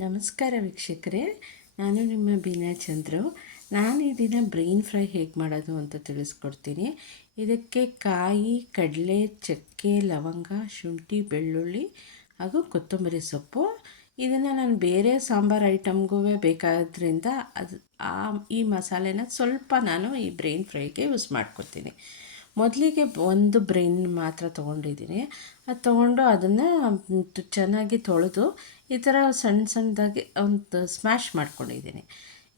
ನಮಸ್ಕಾರ ವೀಕ್ಷಕರೇ, ನಾನು ನಿಮ್ಮ ಬೀನಾ ಚಂದ್ರು. ನಾನು ಈ ದಿನ ಬ್ರೈನ್ ಫ್ರೈ ಹೇಗೆ ಮಾಡೋದು ಅಂತ ತಿಳಿಸ್ಕೊಡ್ತೀನಿ. ಇದಕ್ಕೆ ಕಾಯಿ, ಕಡಲೆ, ಚಕ್ಕೆ, ಲವಂಗ, ಶುಂಠಿ, ಬೆಳ್ಳುಳ್ಳಿ ಹಾಗೂ ಕೊತ್ತಂಬರಿ ಸೊಪ್ಪು. ಇದನ್ನು ನಾನು ಬೇರೆ ಸಾಂಬಾರು ಐಟಮ್ಗೂ ಬೇಕಾದ್ರಿಂದ ಅದು ಆ ಈ ಮಸಾಲೆನ ಸ್ವಲ್ಪ ನಾನು ಈ ಬ್ರೈನ್ ಫ್ರೈಗೆ ಯೂಸ್ ಮಾಡ್ಕೊತೀನಿ. ಮೊದಲಿಗೆ ಒಂದು ಬ್ರೈನ್ ಮಾತ್ರ ತೊಗೊಂಡಿದ್ದೀನಿ. ಅದು ತೊಗೊಂಡು ಅದನ್ನು ಚೆನ್ನಾಗಿ ತೊಳೆದು ಈ ಥರ ಸಣ್ಣ ಸಣ್ಣದಾಗಿ ಒಂದು ಸ್ಮ್ಯಾಶ್ ಮಾಡ್ಕೊಂಡಿದ್ದೀನಿ.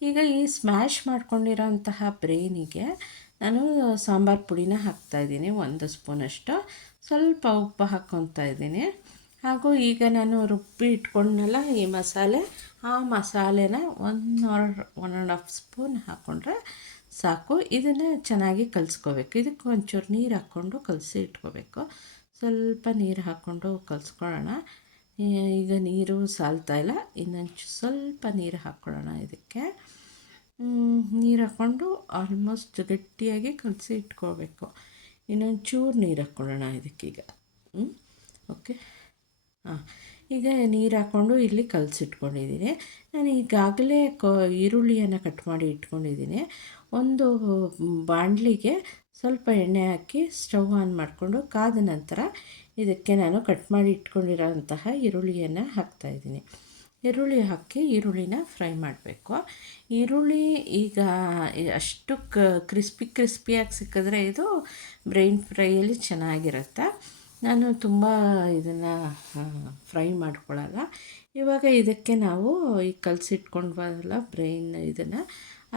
ಈಗ ಈ ಸ್ಮ್ಯಾಶ್ ಮಾಡ್ಕೊಂಡಿರೋಂತಹ ಬ್ರೈನಿಗೆ ನಾನು ಸಾಂಬಾರು ಪುಡಿನ ಹಾಕ್ತಾಯಿದ್ದೀನಿ ಒಂದು ಸ್ಪೂನಷ್ಟು ಸ್ವಲ್ಪ ಉಪ್ಪು ಹಾಕ್ಕೊತಾ ಇದ್ದೀನಿ. ಹಾಗೂ ಈಗ ನಾನು ರುಬ್ಬಿ ಇಟ್ಕೊಂಡನಲ್ಲ ಈ ಮಸಾಲೆ, ಆ ಮಸಾಲೆನ one or one and half spoon ಹಾಕ್ಕೊಂಡ್ರೆ ಸಾಕು. ಇದನ್ನು ಚೆನ್ನಾಗಿ ಕಲಿಸ್ಕೋಬೇಕು. ಇದಕ್ಕೆ ಒಂಚೂರು ನೀರು ಹಾಕ್ಕೊಂಡು ಕಲಸಿ ಇಟ್ಕೋಬೇಕು. ಸ್ವಲ್ಪ ನೀರು ಹಾಕ್ಕೊಂಡು ಕಲಿಸ್ಕೊಳ್ಳೋಣ. ಈಗ ನೀರು ಸಾಲ್ತಾ ಇಲ್ಲ. ಸ್ವಲ್ಪ ನೀರು ಹಾಕ್ಕೊಳ್ಳೋಣ ಇದಕ್ಕೆ. ನೀರು ಹಾಕ್ಕೊಂಡು ಆಲ್ಮೋಸ್ಟ್ ಗಟ್ಟಿಯಾಗಿ ಕಲಸಿ ಇಟ್ಕೋಬೇಕು. ಇನ್ನೊಂದು ಚೂರು ನೀರು ಹಾಕ್ಕೊಳ್ಳೋಣ ಇದಕ್ಕೀಗ. ಹ್ಞೂ ಓಕೆ. ಹಾಂ ಈಗ ನೀರು ಹಾಕ್ಕೊಂಡು ಇಲ್ಲಿ ಕಲಸಿಟ್ಕೊಂಡಿದ್ದೀನಿ ನಾನು ಈಗಾಗಲೇ ಕ ಈರುಳ್ಳಿಯನ್ನು ಕಟ್ ಮಾಡಿ ಇಟ್ಕೊಂಡಿದ್ದೀನಿ ಒಂದು ಬಾಂಡ್ಲಿಗೆ ಸ್ವಲ್ಪ ಎಣ್ಣೆ ಹಾಕಿ ಸ್ಟವ್ ಆನ್ ಮಾಡಿಕೊಂಡು ಕಾದ ನಂತರ ಇದಕ್ಕೆ ನಾನು ಕಟ್ ಮಾಡಿ ಇಟ್ಕೊಂಡಿರೋಂತಹ ಈರುಳ್ಳಿಯನ್ನು ಹಾಕ್ತಾಯಿದ್ದೀನಿ ಈರುಳ್ಳಿ ಹಾಕಿ ಈರುಳ್ಳಿನ ಫ್ರೈ ಮಾಡಬೇಕು. ಈರುಳ್ಳಿ ಈಗ ಅಷ್ಟು ಕ್ರಿಸ್ಪಿ ಕ್ರಿಸ್ಪಿಯಾಗಿ ಸಿಕ್ಕಿದ್ರೆ ಇದು ಬ್ರೈನ್ ಫ್ರೈಯಲ್ಲಿ ಚೆನ್ನಾಗಿರುತ್ತೆ. ನಾನು ತುಂಬ ಇದನ್ನು ಫ್ರೈ ಮಾಡ್ಕೊಳ್ಳಲ್ಲ ಇವಾಗ ಇದಕ್ಕೆ ನಾವು ಈ ಕಲಸಿಟ್ಕೊಂಡ್ವಲ್ಲ ಬ್ರೈನ್ ಇದನ್ನು,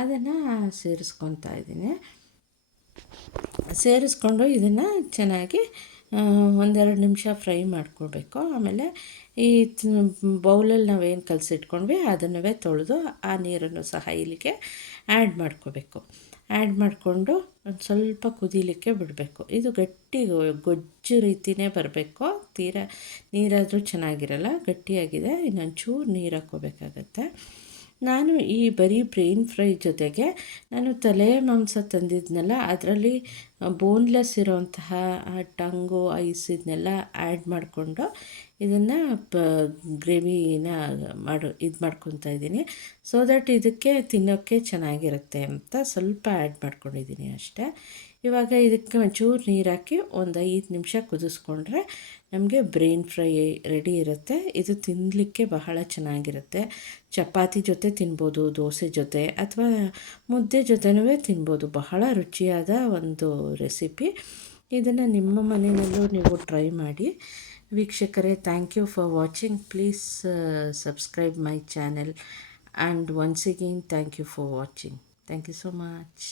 ಅದನ್ನು ಸೇರಿಸ್ಕೊತಾ ಇದ್ದೀನಿ. ಸೇರಿಸ್ಕೊಂಡು ಇದನ್ನು ಚೆನ್ನಾಗಿ ಒಂದೆರಡು ನಿಮಿಷ ಫ್ರೈ ಮಾಡ್ಕೊಳ್ಬೇಕು ಆಮೇಲೆ ಈ ಬೌಲಲ್ಲಿ ನಾವೇನು ಕಲಸಿಟ್ಕೊಂಡ್ವಿ ಅದನ್ನವೇ ತೊಳೆದು ಆ ನೀರನ್ನು ಸಹ ಇಲ್ಲಿಗೆ ಆ್ಯಡ್ ಮಾಡ್ಕೋಬೇಕು. ಆ್ಯಡ್ ಮಾಡಿಕೊಂಡು ಒಂದು ಸ್ವಲ್ಪ ಕುದೀಲಿಕ್ಕೆ ಬಿಡಬೇಕು. ಇದು ಗಟ್ಟಿ ಗೊಜ್ಜು ರೀತಿಯೇ ಬರಬೇಕು. ತೀರಾ ನೀರಾದರೂ ಚೆನ್ನಾಗಿರಲ್ಲ, ಗಟ್ಟಿಯಾಗಿದೆ. ಇನ್ನೊಂಚೂರು ನೀರು ಹಾಕ್ಕೋಬೇಕಾಗತ್ತೆ. ನಾನು ಈ ಬರೀ ಬ್ರೈನ್ ಫ್ರೈ ಜೊತೆಗೆ ನಾನು ತಲೆ ಮಾಂಸ ತಂದಿದ್ನಲ್ಲ, ಅದರಲ್ಲಿ ಬೋನ್ಲೆಸ್ ಇರೋಂತಹ ಟಂಗು ಐಸ್ ಇದನ್ನೆಲ್ಲ ಆ್ಯಡ್ ಮಾಡಿಕೊಂಡು ಇದನ್ನು, ಪ ಗ್ರೇವಿನ ಮಾಡು, ಇದು ಮಾಡ್ಕೊತಾ ಇದ್ದೀನಿ. ಸೊ ದಟ್ ಇದಕ್ಕೆ ತಿನ್ನೋಕ್ಕೆ ಚೆನ್ನಾಗಿರುತ್ತೆ ಅಂತ ಸ್ವಲ್ಪ ಆ್ಯಡ್ ಮಾಡ್ಕೊಂಡಿದ್ದೀನಿ ಅಷ್ಟೇ. ಇವಾಗ ಇದಕ್ಕೆ ಒಂಚೂರು ನೀರು ಹಾಕಿ ಒಂದು ಐದು ನಿಮಿಷ ಕುದಿಸ್ಕೊಂಡ್ರೆ ನಮಗೆ ಬ್ರೈನ್ ಫ್ರೈ ರೆಡಿ ಇರುತ್ತೆ. ಇದು ತಿನ್ನಲಿಕ್ಕೆ ಬಹಳ ಚೆನ್ನಾಗಿರುತ್ತೆ. ಚಪಾತಿ ಜೊತೆ ತಿನ್ಬೋದು, ದೋಸೆ ಜೊತೆ ಅಥವಾ ಮುದ್ದೆ ಜೊತೆನೂ ತಿನ್ಬೋದು. ಬಹಳ ರುಚಿಯಾದ ಒಂದು ರೆಸಿಪಿ ಇದನ್ನು ನಿಮ್ಮ ಮನೆಯಲ್ಲೂ ನೀವು ಟ್ರೈ ಮಾಡಿ. ವೀಕ್ಷಕರೇ thank you for watching please subscribe my channel and once again thank you for watching thank you so much